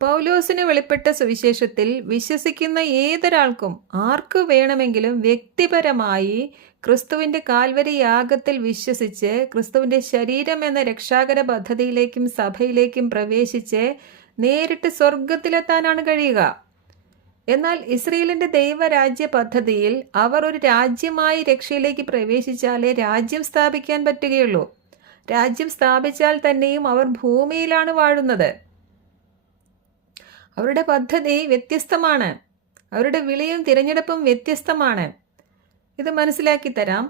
പൗലോസിന് വെളിപ്പെട്ട സുവിശേഷത്തിൽ വിശ്വസിക്കുന്ന ഏതൊരാൾക്കും ആർക്കു വേണമെങ്കിലും വ്യക്തിപരമായി ക്രിസ്തുവിന്റെ കാൽവരി യാഗത്തിൽ വിശ്വസിച്ച് ക്രിസ്തുവിന്റെ ശരീരം എന്ന രക്ഷാകര പദ്ധതിയിലേക്കും സഭയിലേക്കും പ്രവേശിച്ച് നേരിട്ട് സ്വർഗത്തിലെത്താനാണ് കഴിയുക. എന്നാൽ ഇസ്രയേലിന്റെ ദൈവരാജ്യ പദ്ധതിയിൽ അവർ ഒരു രാജ്യമായി രക്ഷയിലേക്ക് പ്രവേശിച്ചാലേ രാജ്യം സ്ഥാപിക്കാൻ പറ്റുകയുള്ളൂ. രാജ്യം സ്ഥാപിച്ചാൽ തന്നെയും അവർ ഭൂമിയിലാണ് വാഴുന്നത്. അവരുടെ പദ്ധതി വ്യത്യസ്തമാണ്. അവരുടെ വിളിയും തിരഞ്ഞെടുപ്പും വ്യത്യസ്തമാണ്. ഇത് മനസ്സിലാക്കി തരാം.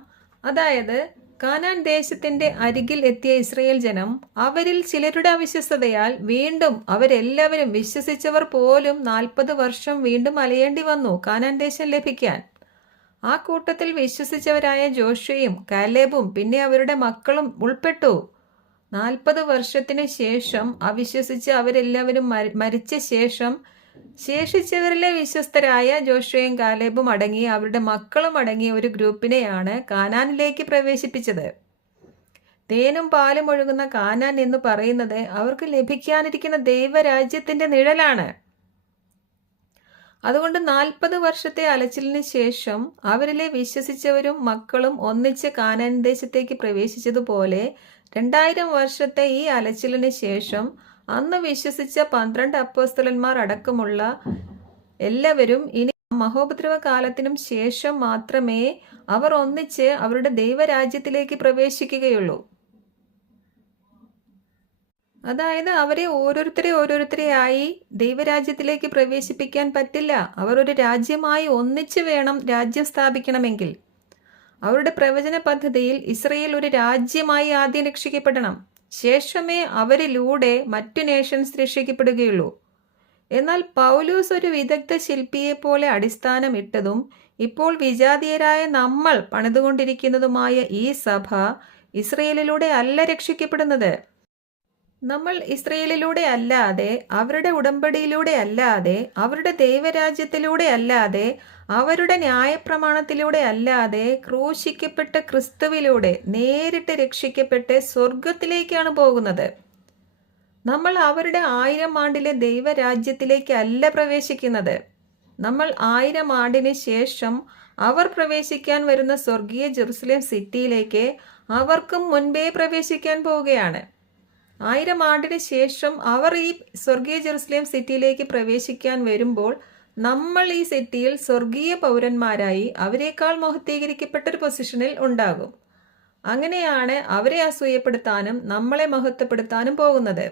അതായത് കാനാൻ ദേശത്തിന്റെ അരികിൽ എത്തിയ ഇസ്രയേൽ ജനം, അവരിൽ ചിലരുടെ അവിശ്വസ്തതയാൽ വീണ്ടും അവരെല്ലാവരും വിശ്വസിച്ചവർ പോലും 40 വർഷം വീണ്ടും അലയേണ്ടി വന്നു കാനാൻ ദേശം ലഭിക്കാൻ. ആ കൂട്ടത്തിൽ വിശ്വസിച്ചവരായ ജോഷുവയും കാലേബും പിന്നെ അവരുടെ മക്കളും ഉൾപ്പെട്ടു. 40 വർഷത്തിന് ശേഷം അവിശ്വസിച്ച് അവരെല്ലാവരും മരിച്ച ശേഷം ശേഷിച്ചവരിലെ വിശ്വസ്തരായ ജോഷുവയും കാലേബും അടങ്ങി അവരുടെ മക്കളും അടങ്ങിയ ഒരു ഗ്രൂപ്പിനെയാണ് കാനാനിലേക്ക് പ്രവേശിപ്പിച്ചത്. തേനും പാലും ഒഴുകുന്ന കാനാൻ എന്ന് പറയുന്നത് അവർക്ക് ലഭിക്കാനിരിക്കുന്ന ദൈവരാജ്യത്തിന്റെ നിഴലാണ്. അതുകൊണ്ട് 40 വർഷത്തെ അലച്ചിലിന് ശേഷം അവരിലെ വിശ്വസിച്ചവരും മക്കളും ഒന്നിച്ച് കാനാൻ ദേശത്തേക്ക് പ്രവേശിച്ചതുപോലെ 2000 വർഷത്തെ ഈ അലച്ചിലിന് ശേഷം അന്ന് വിശ്വസിച്ച 12 അപ്പോസ്തലന്മാർ അടക്കമുള്ള എല്ലാവരും ഇനി മഹോപദ്രവ കാലത്തിനും ശേഷം മാത്രമേ അവർ ഒന്നിച്ച് അവരുടെ ദൈവരാജ്യത്തിലേക്ക് പ്രവേശിക്കുകയുള്ളൂ. അതായത് അവരെ ഓരോരുത്തരെയായി ദൈവരാജ്യത്തിലേക്ക് പ്രവേശിപ്പിക്കാൻ പറ്റില്ല. അവർ ഒരു രാജ്യമായി ഒന്നിച്ചു വേണം രാജ്യം സ്ഥാപിക്കണമെങ്കിൽ. അവരുടെ പ്രവചന പദ്ധതിയിൽ ഇസ്രയേൽ ഒരു രാജ്യമായി ആദ്യം രക്ഷിക്കപ്പെടണം. ശേഷമേ അവരിലൂടെ മറ്റു നേഷൻസ് രക്ഷിക്കപ്പെടുകയുള്ളൂ. എന്നാൽ പൗലൂസ് ഒരു വിദഗ്ധ ശില്പിയെ പോലെ അടിസ്ഥാനം ഇട്ടതും ഇപ്പോൾ വിജാതീയരായ നമ്മൾ പണിതുകൊണ്ടിരിക്കുന്നതുമായ ഈ സഭ ഇസ്രയേലിലൂടെ അല്ല രക്ഷിക്കപ്പെടുന്നത്. നമ്മൾ ഇസ്രയേലിലൂടെ അല്ലാതെ, അവരുടെ ഉടമ്പടിയിലൂടെ അല്ലാതെ, അവരുടെ ദൈവരാജ്യത്തിലൂടെ അല്ലാതെ, അവരുടെ ന്യായപ്രമാണത്തിലൂടെ അല്ലാതെ ക്രൂശിക്കപ്പെട്ട ക്രിസ്തുവിലൂടെ നേരിട്ട് രക്ഷിക്കപ്പെട്ട് സ്വർഗത്തിലേക്കാണ് പോകുന്നത്. നമ്മൾ അവരുടെ 1000 ആണ്ടിലെ ദൈവരാജ്യത്തിലേക്കല്ല പ്രവേശിക്കുന്നത്. നമ്മൾ 1000 ആണ്ടിന് ശേഷം അവർ പ്രവേശിക്കാൻ വരുന്ന സ്വർഗീയ ജെറുസലേം സിറ്റിയിലേക്ക് അവർക്കും മുൻപേ പ്രവേശിക്കാൻ പോവുകയാണ്. 1000 ആണ്ടിന് ശേഷം അവർ ഈ സ്വർഗീയ ജെറുസലേം സിറ്റിയിലേക്ക് പ്രവേശിക്കാൻ വരുമ്പോൾ നമ്മൾ ഈ സിറ്റിയിൽ സ്വർഗീയ പൗരന്മാരായി അവരെക്കാൾ മഹത്വീകരിക്കപ്പെട്ട ഒരു പൊസിഷനിൽ ഉണ്ടാകും. അങ്ങനെയാണ് അവരെ അസൂയപ്പെടുത്താനും നമ്മളെ മഹത്വപ്പെടുത്താനും പോകുന്നത്.